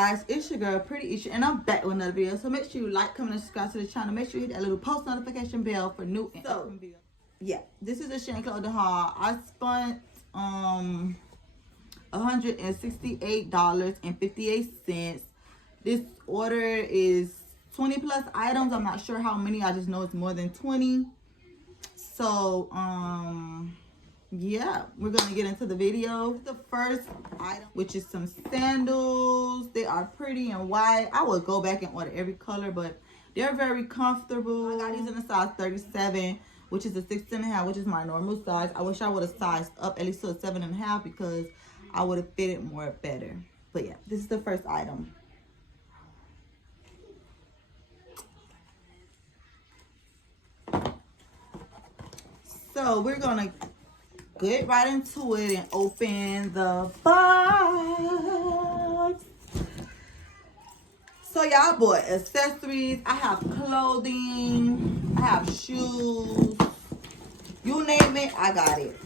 guys, it's your girl Pretty Isha, and I'm back with another video. So make sure you like, comment, and subscribe to the channel. Make sure you hit that little post notification bell for new and upcoming videos. Yeah, this is a Shein clothing haul. I spent $168.58. This order is 20 plus items. I'm not sure how many. I just know it's more than 20. So yeah, we're gonna get into the video. The first item, which is some sandals. They are pretty and white. I would go back and order every color, but they're very comfortable. I got these in a size 37, which is a 6.5, which is my normal size. I wish I would have sized up at least to a 7.5 because I would have fitted more better. But yeah, this is the first item. So we're gonna get right into it and open the box. So y'all bought accessories. I have clothing. I have shoes. You name it, I got it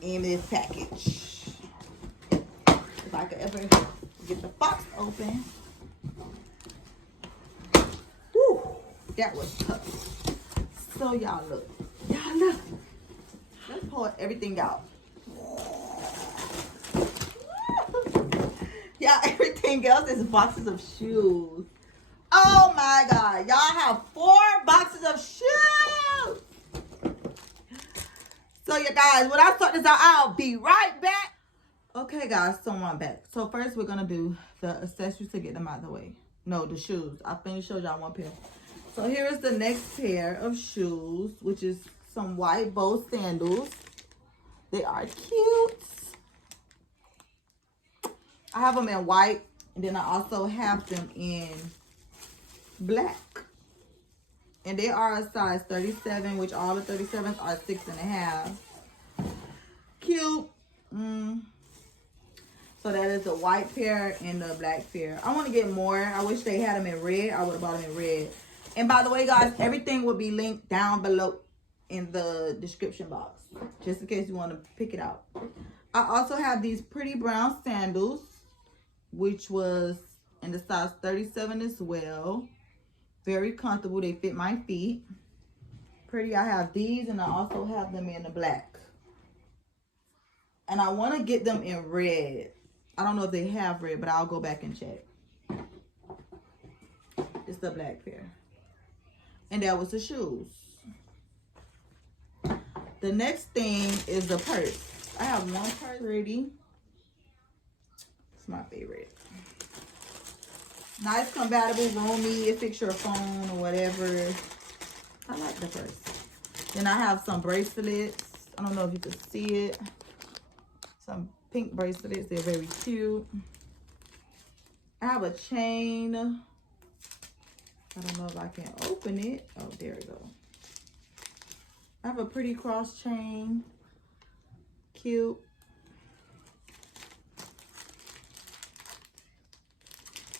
in this package. If I could ever get the box open. Woo, that was tough. So y'all look. Y'all look. Let's pull everything out. Yeah, everything else is boxes of shoes. Oh my God. Y'all have 4 boxes of shoes. So you guys, when I sort this out, I'll be right back. Okay guys, so I'm back. So first we're gonna do the accessories to get them out of the way. No, the shoes. I finished showed y'all one pair. So here is the next pair of shoes, which is some white bow sandals. They are cute. I have them in white, and then I also have them in black. And they are a size 37, which all the 37s are 6.5. Cute. So that is the white pair and the black pair. I want to get more. I wish they had them in red. I would have bought them in red. And by the way, guys, everything will be linked down below in the description box, just in case you want to pick it out. I also have these pretty brown sandals, which was in the size 37 as well. Very comfortable. They fit my feet. Pretty. I have these, and I also have them in the black. And I want to get them in red. I don't know if they have red, but I'll go back and check. It's the black pair. And that was the shoes. The next thing is the purse. I have one purse ready. It's my favorite. Nice, compatible, roomy. It fits your phone or whatever. I like the purse. Then I have some bracelets. I don't know if you can see it. Some pink bracelets. They're very cute. I have a chain. I don't know if I can open it. Oh, there we go. I have a pretty cross chain. Cute.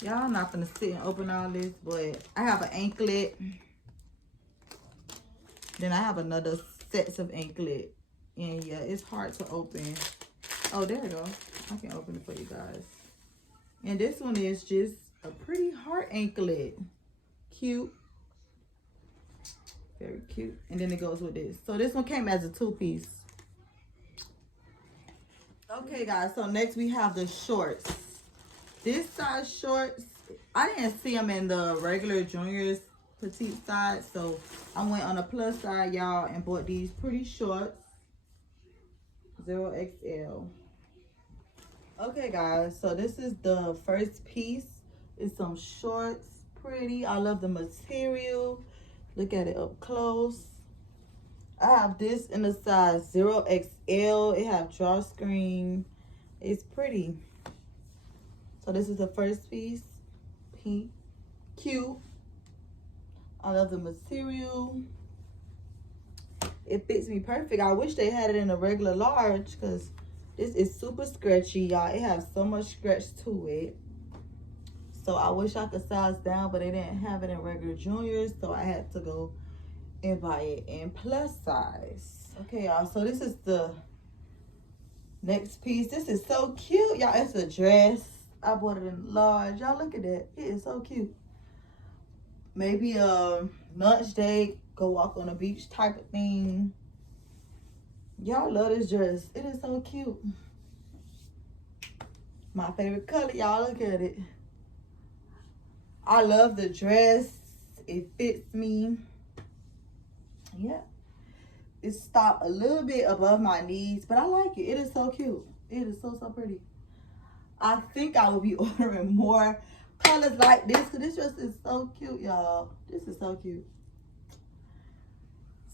Y'all not gonna sit and open all this, but I have an anklet. Then I have another sets of anklet. And yeah, it's hard to open. Oh, there we go. I can open it for you guys. And this one is just a pretty heart anklet. Cute. Very cute. And then it goes with this. So this one came as a 2-piece. Okay, guys. So next we have the shorts. This size shorts, I didn't see them in the regular juniors petite size. So I went on a plus side, y'all, and bought these pretty shorts. 0XL. Okay, guys. So this is the first piece. It's some shorts. Pretty. I love the material. Look at it up close. I have this in the size 0XL. It have drawstring. It's pretty. So this is the first piece. Pink. Cute. I love the material. It fits me perfect. I wish they had it in a regular large because this is super stretchy, y'all. It has so much stretch to it. So I wish I could size down, but they didn't have it in regular juniors. So I had to go and buy it in plus size. Okay, y'all. So this is the next piece. This is so cute, y'all. It's a dress. I bought it in large. Y'all look at that. It is so cute. Maybe a lunch date, go walk on the beach type of thing. Y'all love this dress. It is so cute. My favorite color. Y'all look at it. I love the dress. It fits me. Yeah. It stopped a little bit above my knees, but I like it. It is so cute. It is so, so pretty. I think I will be ordering more colors like this, because this dress is so cute, y'all. This is so cute.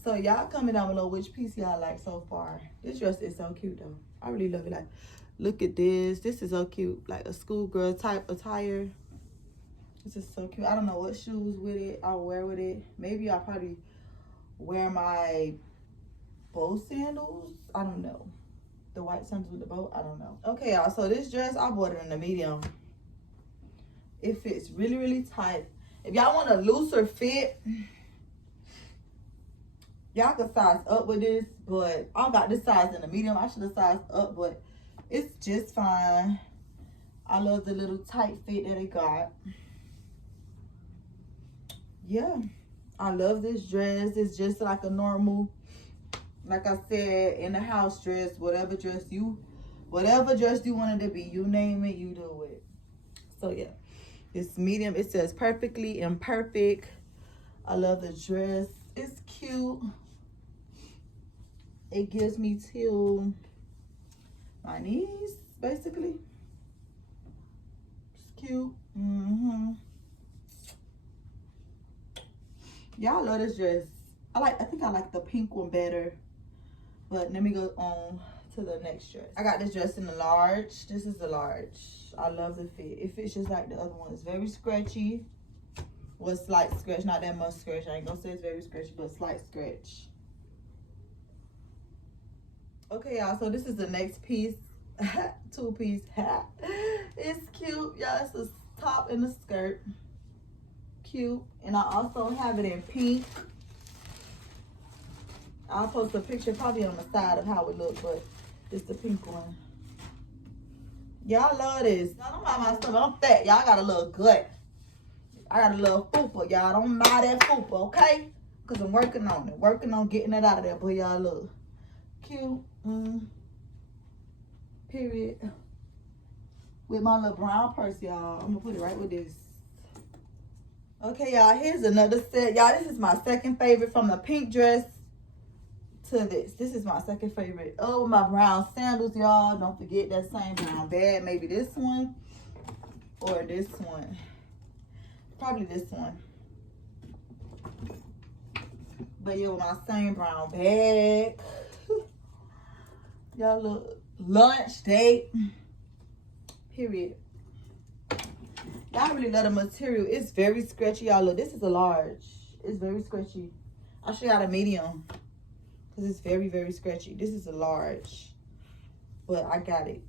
So y'all comment down below which piece y'all like so far. This dress is so cute though. I really love it. Like, look at this. This is so cute. Like a schoolgirl type attire. This is so cute. I don't know what shoes with it I'll wear with it. Maybe I'll probably wear my bow sandals. I don't know. The white sandals with the bow. I don't know. Okay, y'all. So this dress, I bought it in the medium. It fits really, really tight. If y'all want a looser fit, y'all can size up with this, but I got this size in the medium. I should have sized up, but it's just fine. I love the little tight fit that it got. Yeah, I love this dress. It's just like a normal, like I said, in the house dress, whatever dress you want it to be, you name it, you do it. So yeah, it's medium. It says perfectly imperfect. I love the dress. It's cute. It gives me till my knees, basically. It's cute. Y'all love this dress. I think I like the pink one better. But let me go on to the next dress. I got this dress in the large. This is the large. I love the fit. It fits just like the other one. It's very scratchy. Well, slight scratch, not that much scratch. I ain't gonna say it's very scratchy, but slight scratch. Okay, y'all, so this is the next piece. Two-piece hat. It's cute, y'all. It's a top and a skirt. Cute. And I also have it in pink. I'll post a picture probably on the side of how it looks, but it's the pink one. Y'all love this. Y'all don't mind my stomach. I'm fat. Y'all got a little gut. I got a little fupa. Y'all don't mind that fupa, okay? Because I'm working on it. Working on getting it out of there. But y'all look cute. Period. With my little brown purse, y'all. I'm going to put it right with this. Okay, y'all. Here's another set. Y'all, this is my second favorite from the pink dress to this. This is my second favorite. Oh, my brown sandals, y'all. Don't forget that same brown bag. Maybe this one or this one. Probably this one. But yeah, with my same brown bag. Y'all look, lunch date. Period. Y'all really love the material. It's very scratchy, y'all. Look, this is a large. It's very scratchy. I'll show y'all a medium. Because it's very, very scratchy. This is a large. But I got it.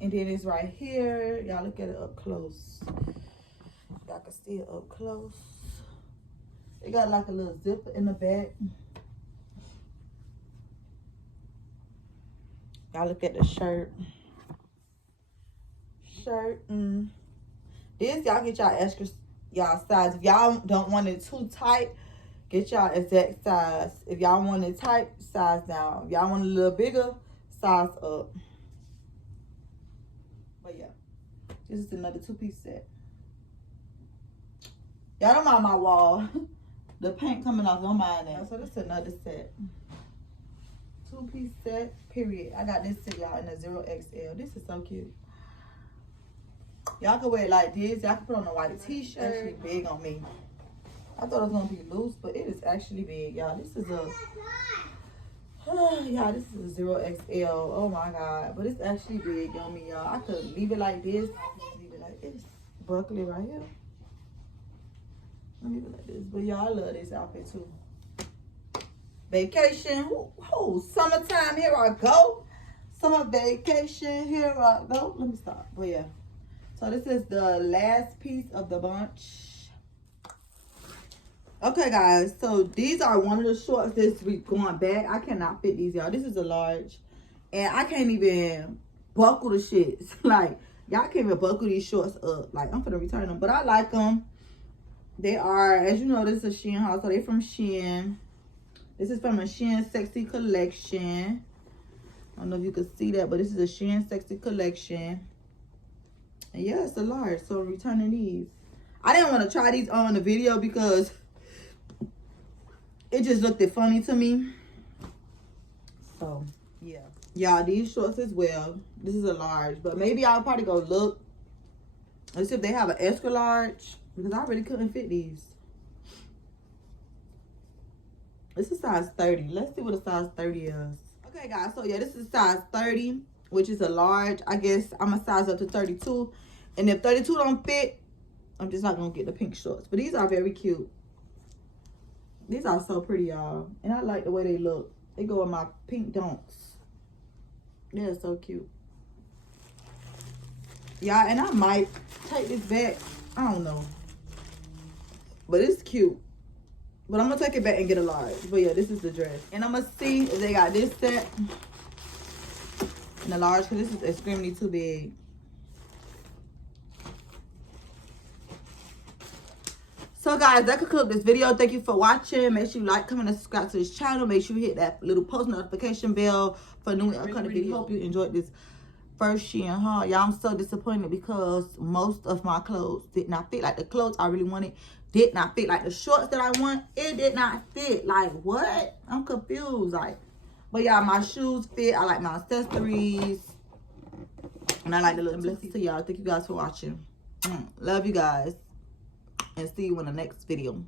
And then it's right here. Y'all look at it up close. Y'all can see it up close. It got like a little zipper in the back. Y'all look at the shirt. This, y'all get y'all extra, y'all size. If y'all don't want it too tight, get y'all exact size. If y'all want it tight, size down. If y'all want it a little bigger, size up. But yeah, this is another two-piece set. Y'all don't mind my wall. The paint coming off, don't mind that. So this is another set. Two-piece set, period. I got this to y'all in a 0XL. This is so cute. Y'all can wear it like this. Y'all can put on a white t-shirt. Actually big on me. I thought it was gonna be loose, but it is actually big, y'all. This is a y'all, this is a 0XL. Oh my god. But it's actually big on me, y'all. I could leave it like this. Leave it like this. Buckle it right here. Leave it like this. But y'all, I love this outfit too. Vacation. Ooh, summertime, here I go. Summer vacation, here I go. Let me stop. But yeah. So this is the last piece of the bunch. Okay, guys. So these are one of the shorts this week going back. I cannot fit these, y'all. This is a large. And I can't even buckle the shits. Like, y'all can't even buckle these shorts up. Like, I'm finna return them. But I like them. They are, as you know, this is a Shein haul. So they from Shein. This is from a Shein Sexy collection. I don't know if you can see that, but this is a Shein Sexy collection. And yeah, it's a large. So I'm returning these. I didn't want to try these on the video because it just looked funny to me. So yeah, y'all, these shorts as well. This is a large, but maybe I'll probably go look. Let's see if they have an extra large, because I really couldn't fit these. This is size 30. Let's see what a size 30 is. Okay, guys, so yeah, this is size 30, which is a large. I guess I'm gonna size up to 32, and if 32 don't fit, I'm just not gonna get the pink shorts. But these are very cute. These are so pretty, y'all, and I like the way they look. They go with my pink don'ts. They're so cute. Yeah, and I might take this back. I don't know. But it's cute. But I'm going to take it back and get a large. But yeah, this is the dress. And I'm going to see if they got this set in a large, because this is extremely too big. So guys, that concludes this video. Thank you for watching. Make sure you like, comment, and subscribe to this channel. Make sure you hit that little post notification bell for new and upcoming videos. Hope you enjoyed this first Shein haul. Y'all, I'm so disappointed because most of my clothes did not fit. Like, the clothes I really wanted did not fit. Like, the shorts that I want, it did not fit. Like, what? I'm confused. Like, but y'all, my shoes fit. I like my accessories, and I like the little blessings to y'all. Thank you guys for watching. Love you guys. And see you in the next video.